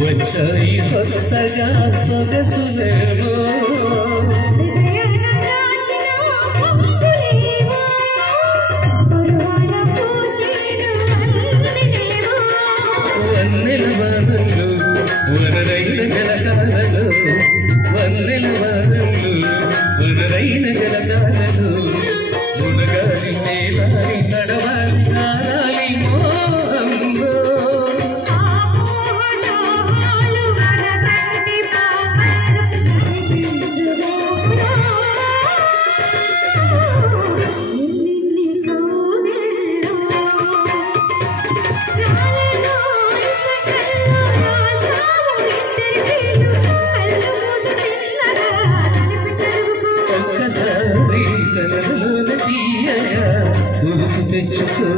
వచ్చాయి కొత్తగా సొగసులేవో వన్నెల వానలు వనరైన జలకాలలో వన్నెల వానలు వనరైన జలకాలలో మునగాలి మేలాలి నడవాలి నారాలి మోహంలో ఒక్కసారి కలలోన తీయగా గుర్తు తెచ్చుకో